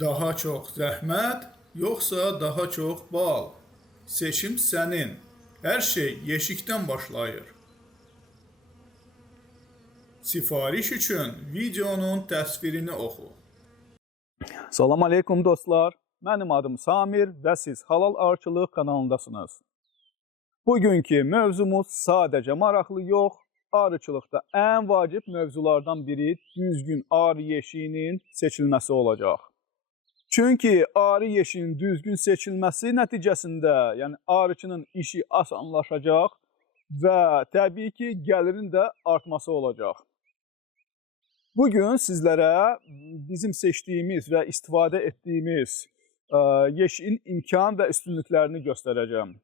Daha çox zəhmət, yoxsa daha çox bal? Seçim sənin. Hər şey yeşikdən başlayır. Sifariş üçün videonun təsvirini oxu. Salam aleykum dostlar. Mənim adım Samir və siz Halal Arıçılıq kanalındasınız. Bugünkü mövzumuz sadəcə maraqlı yox, arıçılıqda ən vacib mövzulardan biri düzgün arı yeşiyinin seçilməsi olacaq. Çünki arı yeşiyinin düzgün seçilməsi nəticəsində, yəni arıçının işi asanlaşacaq və təbii ki, gəlirin də artması olacaq. Bugün sizlərə bizim seçdiyimiz və istifadə etdiyimiz yeşiyin imkan və üstünlüklərini göstərəcəm.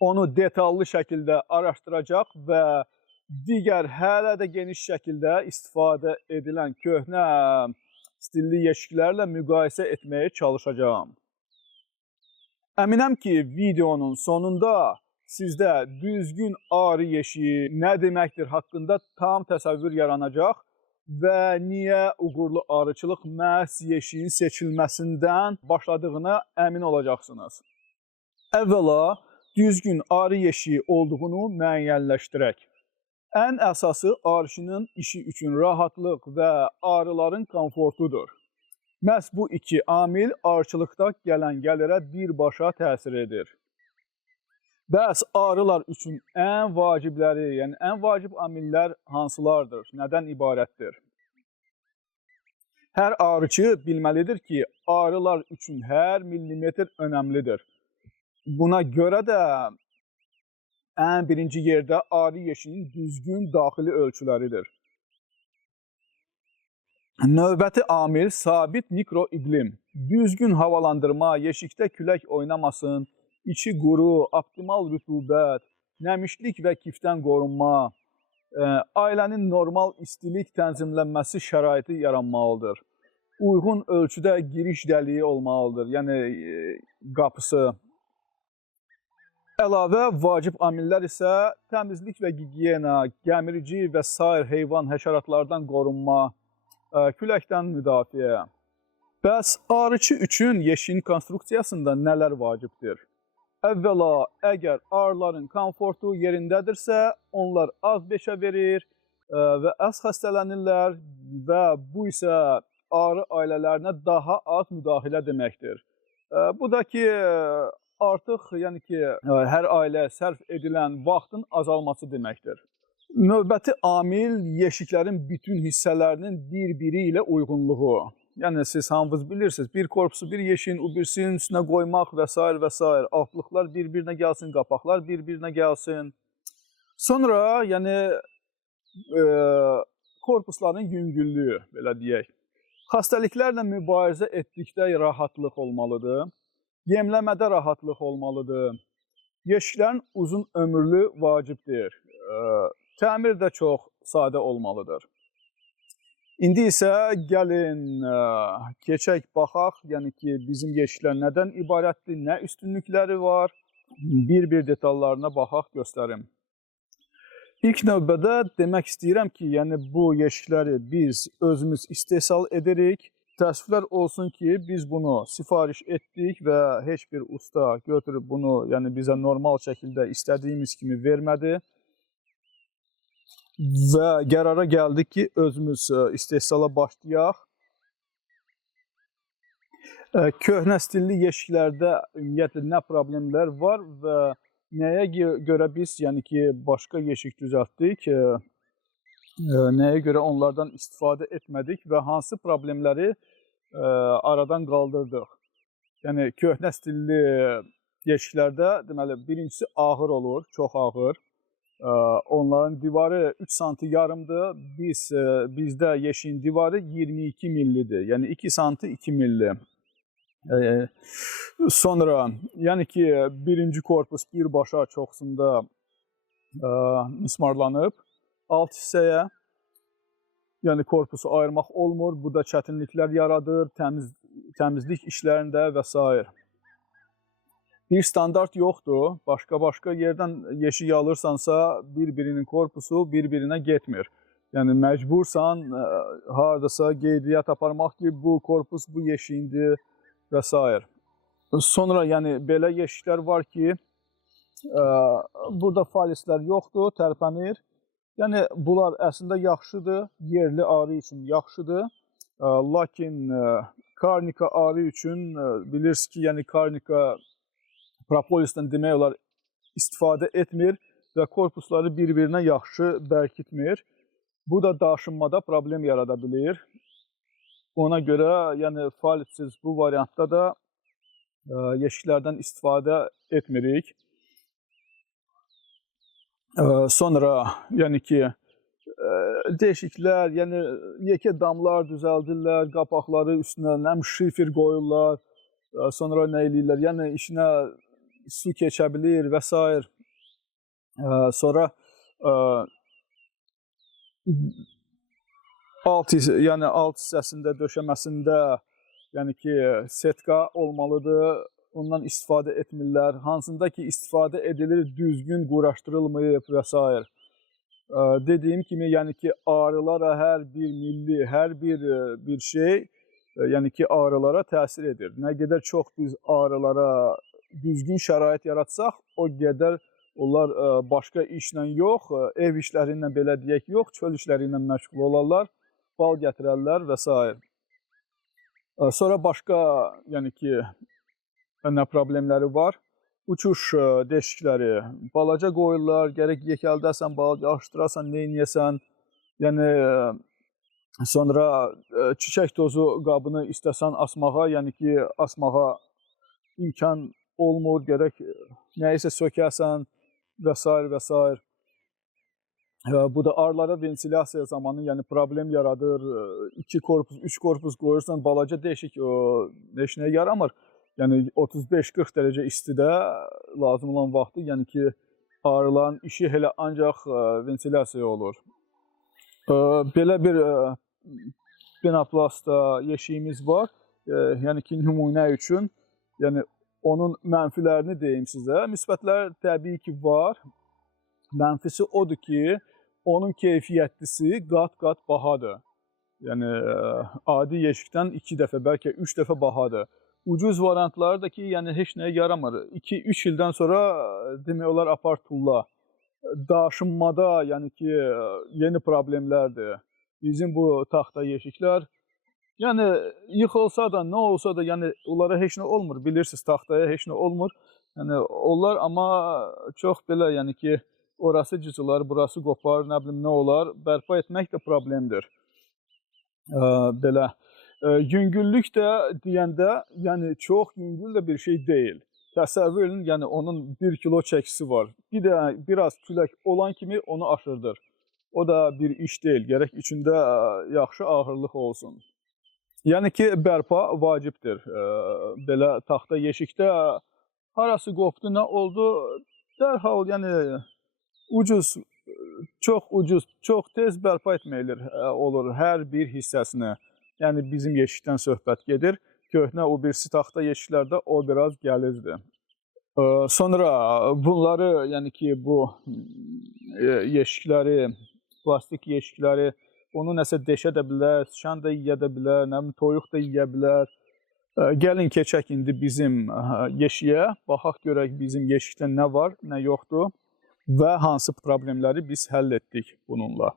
Onu detallı şəkildə araşdıracaq və digər hələ də geniş şəkildə istifadə edilən köhnə stilli yeşiklərlə müqayisə etməyə çalışacağam. Əminəm ki, videonun sonunda sizdə düzgün arı yeşiyi nə deməkdir haqqında tam təsəvvür yaranacaq və niyə uğurlu arıçılıq məhz yeşiyin seçilməsindən başladığına əmin olacaqsınız. Əvvəla, düzgün arı yeşiyi olduğunu müəyyənləşdirək. Ən əsası arıçının işi üçün rahatlıq və arıların komfortudur. Məhz bu iki amil arıçılıqda gələn gəlirə birbaşa təsir edir. Bəs arılar üçün ən vacibləri, yəni ən vacib amillər hansılardır, nədən ibarətdir? Hər arıçı bilməlidir ki, arılar üçün hər millimetr önəmlidir. Buna görə də ən birinci yerdə arı yeşiyinin düzgün daxili ölçüləridir. Növbəti amil sabit mikroiqlim. Düzgün havalandırma, yeşikdə külək oynamasın, içi quru, optimal rütubət, nəmişlik və kifdən qorunma, ailənin normal istilik tənzimlənməsi şəraiti yaranmalıdır. Uyğun ölçüdə giriş dəliyi olmalıdır, yəni qapısı. Əlavə vacib amillər isə təmizlik və gigiyena, gəmirici və sair heyvan həşəratlardan qorunma, küləkdən müdafiə. Bəs arıçı üçün yeşiyin konstruksiyasında nələr vacibdir? Əvvəla, əgər arıların komfortu yerindədirsə, onlar az beşə verir və az xəstələnirlər və bu isə arı ailələrinə daha az müdaxilə deməkdir. Bu da ki, artıq yəni ki, hər ailə sərf edilən vaxtın azalması deməkdir. Növbəti amil yeşiklərin bütün hissələrinin bir-biri ilə uyğunluğu. Yəni siz hamınız bilirsiniz, bir korpusu bir yeşiyin o birisinin üstünə qoymaq və s. və s. Altlıqlar bir-birinə gəlsin, qapaqlar bir-birinə gəlsin. Sonra yəni korpusların yüngüllüyü, belə deyək. Xəstəliklərlə mübarizə etdikdə rahatlıq olmalıdır. Yemləmədə rahatlıq olmalıdır. Yeşiklərin uzun ömürlü vacibdir. Təmir də çox sadə olmalıdır. İndi isə gəlin keçək, baxaq, yəni ki, bizim yeşiklər nədən ibarətdir, nə üstünlükləri var, bir-bir detallarına baxaq, göstərim. İlk növbədə demək istəyirəm ki, yəni bu yeşikləri biz özümüz istehsal edirik. Təəssüflər olsun ki, biz bunu sifariş etdik və heç bir usta götürüb bunu yəni bizə normal şəkildə istədiyimiz kimi vermədi. Və qərara gəldik ki, özümüz istehsala başlayaq. Köhnə stilli yeşiklərdə ümumiyyətlə nə problemlər var və nəyə görə biz yəni ki, başqa yeşik düzəltdik, nəyə görə onlardan istifadə etmədik və hansı problemləri aradan qaldırdıq. Yəni, köhnə stilli yeşiklərdə deməli, birincisi ağır olur, çox ağır. Onların divarı 3 santi yarımdır, bizdə yeşiyin divarı 22 millidir, yəni 2 santi 2 milli. Sonra, yəni ki, birinci korpus birbaşa çoxsunda mismarlanıb, alt hissəyə, yəni korpusu ayırmaq olmur, bu da çətinliklər yaradır, təmizlik işlərində və s. Bir standart yoxdur, başqa yerdən yeşik alırsansa bir-birinin korpusu bir-birinə getmir. Yəni məcbursan hardasa qeydiyyat aparmaq ki, bu korpus bu yeşiyindir və s. Sonra yəni belə yeşiklər var ki, burada falislər yoxdur, tərpənir. Yəni bunlar əslində yaxşıdır, yerli arı üçün yaxşıdır. Lakin karnika arı üçün bilirsiniz ki, yəni karnika propolisdən demək olar istifadə etmir və korpusları bir-birinə yaxşı bərkitmir. Bu da daşınmada problem yarada bilir. Ona görə yəni falissiz bu variantda da yeşiklərdən istifadə etmirik. Sonra yəni ki, deşiklər, yəni yekə damlar düzəldirlər, qapaqları üstünə nəm şifer qoyurlar, sonra nə eləyirlər, yəni içinə su keçə bilir və s. Sonra alt hissəsində, döşəməsində yəni ki, setka olmalıdır. Ondan istifadə etmirlər. Hansında ki, istifadə edilir, düzgün quraşdırılmayıb və s. Dediyim kimi, yəni ki, arılara hər bir milli, hər bir şey, yəni ki, arılara təsir edir. Nə qədər çox biz arılara düzgün şərait yaratsaq, o qədər onlar başqa işlə yox, ev işləri ilə belə deyək yox, çöl işləri ilə məşğul olarlar, bal gətirərlər və s. Sonra başqa, yəni ki, nə problemləri var? Uçuş deşikləri balaca qoyurlar, gərək yekəldəsən, bal yağışdırasan, neyniyəsən. Yəni, sonra çiçək tozu qabını istəsən asmağa, yəni ki, asmağa imkan olmur, gərək nəyisə sökəsən və s. və s. Bu da arılara ventilasiya zamanı yəni problem yaradır. 2 korpus, 3 korpus qoyursan, balaca deşik heç nəyə yaramır. Yəni 35-40 dərəcə istidə lazım olan vaxtı, yəni ki, arıların işi elə ancaq ventilasiya olur. Belə bir penoplasta yeşiyimiz var. Yəni ki, nümunə üçün, yəni onun mənfilərini deyim sizə. Müsbətlər təbii ki, var. Mənfisi odur ki, onun keyfiyyətlisi qat-qat bahadır. Yəni, adi yeşikdən 2 dəfə, bəlkə 3 dəfə bahadır. Ucuz variantları da ki, yəni heç nəyə yaramır. 2-3 ildən sonra demək olar apar tulla. Daşınmada, yəni ki, yeni problemlərdir. Bizim bu taxta yeşiklər, yəni yıxılsa da, nə olsa da, yəni onlara heç nə olmur. Bilirsiniz, taxtaya heç nə olmur. Yəni onlar amma çox belə, yəni ki, orası cıcılar, burası qopar, nə bilim nə olar, bərpa etmək də problemdir. Belə. Yüngüllük də deyəndə, yəni çox yüngül də bir şey deyil. Təsəvvür edin, yəni onun 1 kilo çəkisi var. Bir də biraz külək olan kimi onu aşırdır. O da bir iş deyil, gərək içində yaxşı ağırlıq olsun. Yəni ki, bərpa vacibdir. Belə taxta yeşikdə harası qopdu, nə oldu, dərhal, yəni ucuz, çox tez bərpa etməyilir olur hər bir hissəsini. Yəni bizim yeşikdən söhbət gedir. Köhnə o birisi taxta yeşiklərdə o biraz gəlirdi. Sonra bunları, yəni ki, bu yeşikləri, plastik yeşikləri, onu nəsə deşə də bilər, sıçan da yeyə də bilər, nə bilim, toyuq da yeyə bilər. Gəlin keçək indi bizim yeşiyə, baxaq görək bizim yeşikdə nə var, nə yoxdur və hansı problemləri biz həll etdik bununla.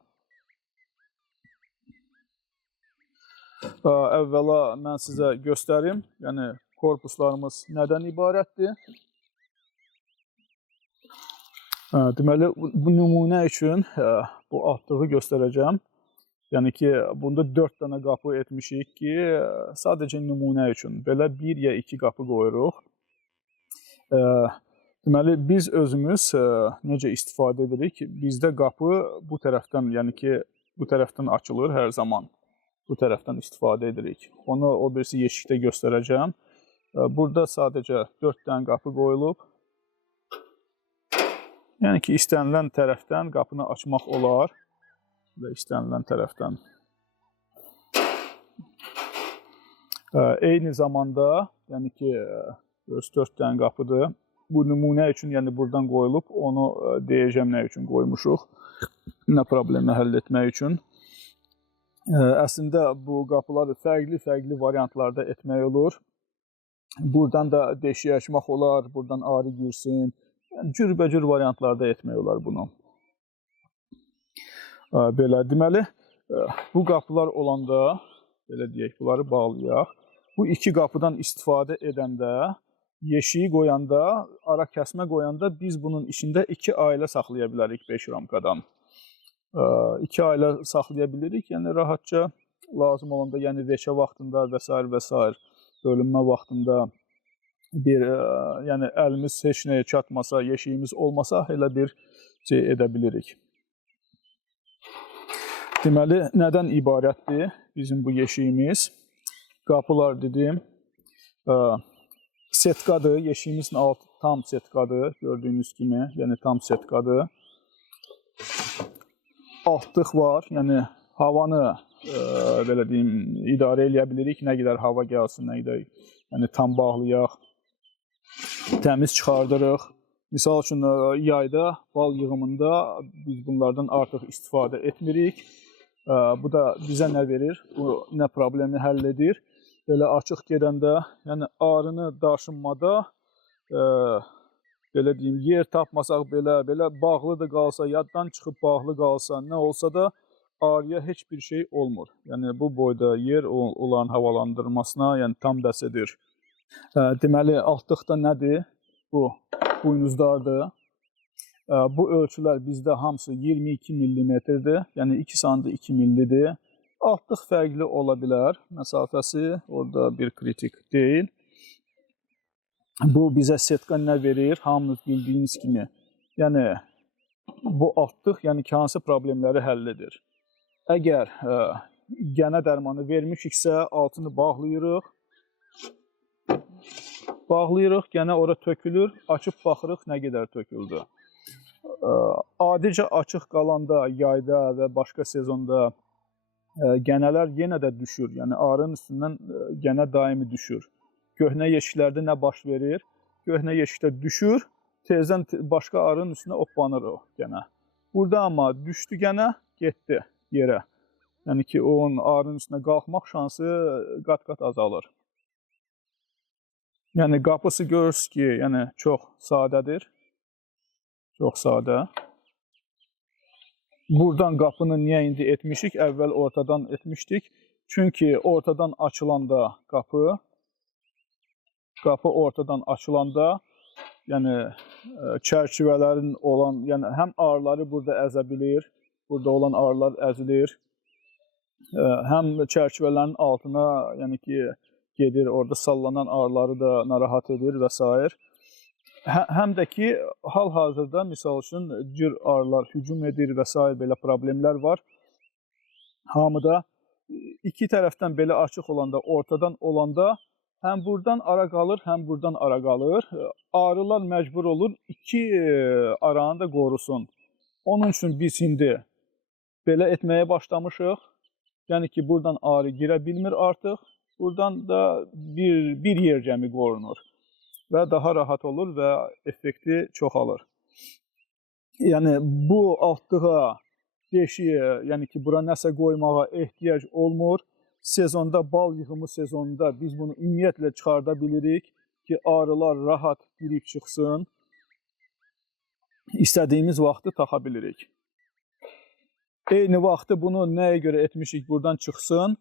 Əvvəla mən sizə göstərim, yəni korpuslarımız nədən ibarətdir. Deməli, bu nümunə üçün bu altlığı göstərəcəm. Yəni ki, bunda 4 dənə qapı etmişik ki, sadəcə nümunə üçün. Belə 1 ya 2 qapı qoyuruq. Deməli, biz özümüz necə istifadə edirik? Bizdə qapı bu tərəfdən, yəni ki, bu tərəfdən açılır hər zaman. Bu tərəfdən istifadə edirik. Onu o birisi yeşikdə göstərəcəm. Burada sadəcə 4 dənə qapı qoyulub. Yəni ki, istənilən tərəfdən qapını açmaq olar və istənilən tərəfdən. Eyni zamanda, yəni ki, 4 dənə qapıdır. Bu nümunə üçün, yəni buradan qoyulub, onu deyəcəm nə üçün qoymuşuq. problemi həll etmək üçün. Əslində bu qapıları fərqli variantlarda etmək olur. Buradan da deşik açmaq olar, buradan arı girsin. Yəni, cürbəcür variantlarda etmək olar bunu. Belə, deməli, bu qapılar olanda, belə deyək, bunları bağlayaq. Bu iki qapıdan istifadə edəndə, yeşiyi qoyanda, ara kəsmə qoyanda biz bunun içində 2 ailə saxlaya bilərik 5 ramkadan. 2 ailə saxlaya bilirik, yəni rahatca lazım olanda, yəni veçə vaxtında və s. bölünmə vaxtında yəni əlimiz heç nəyə çatmasa, yeşiyimiz olmasa elə bir şey edə bilirik. Deməli, nədən ibarətdir bizim bu yeşiyimiz? Qapılar dedim, setkadır, yeşiyimizin altı tam setkadır, gördüyünüz kimi, yəni tam setkadır. Altlıq var, yəni havanı belə deyim, idarə eləyə bilirik, nə qədər hava gəlsin, nə qədər yəni tam bağlayaq, təmiz çıxardırıq. Misal üçün, yayda, bal yığımında biz bunlardan artıq istifadə etmirik. Bu da bizə nə verir? Bu nə problemi həll edir? Belə açıq gedəndə, yəni arını daşınmada, belə deyim, yer tapmasaq belə bağlı da qalsa, yaddan çıxıb bağlı qalsa, nə olsa da arıya heç bir şey olmur. Yəni bu boyda yer olan havalandırmasına yəni tam bəs edir. Deməli, altlıqda nədir? Bu buynuzlardır. Bu ölçülər bizdə hamısı 22 mm-dir, yəni 2 sandı 2 millidir. Altlıq fərqli ola bilər, məsafəsi orada bir kritik deyil. Bu bizə setka nə verir? Hamınız bildiyiniz kimi, yəni bu altlıq yəni ki, hansı problemləri həll edir? Əgər gənə dərmanı vermişiksə, altını bağlayırıq. Gənə ora tökülür, açıb baxırıq nə qədər töküldü. Adicə açıq qalanda, yayda və başqa sezonda gənələr yenə də düşür. Yəni arının üstündən gənə daimi düşür. Köhnə yeşiklərdə nə baş verir? Köhnə yeşikdə düşür, tezdən başqa arının üstünə oplanır o gənə. Burada amma düşdü gənə, getdi yerə. Yəni ki, onun arının üstünə qalxmaq şansı qat-qat azalır. Yəni qapısı görürsünüz ki, yəni çox sadədir. Çox sadə. Buradan qapını niyə indi etmişik? Əvvəl ortadan etmişdik. Çünki ortadan açılanda qapı ortadan açılanda, yəni çərçivələrin olan, yəni həm arıları burada əzə bilir, burada olan arılar əzilir. Həm çərçivələrin altına, yəni ki, gedir, orada sallanan arıları da narahat edir və s. Həm də ki, hal-hazırda, misal üçün, cür arılar hücum edir və s. belə problemlər var. Hamıda iki tərəfdən belə açıq olanda, ortadan olanda, həm buradan ara qalır, həm buradan ara qalır. Arılar məcbur olur, iki aranı da qorusun. Onun üçün biz indi belə etməyə başlamışıq. Yəni ki, buradan arı girə bilmir artıq. Buradan da bir yer cəmi qorunur. Və daha rahat olur və effekti çoxalır. Yəni bu altlığa, deşiyə, yəni ki, bura nəsə qoymağa ehtiyac olmur. Sezonda, bal yığımı sezonunda biz bunu ümumiyyətlə çıxarda bilirik ki, arılar rahat girib çıxsın. İstədiyimiz vaxtı taxa bilirik. Eyni vaxtı bunu nəyə görə etmişik buradan çıxsın?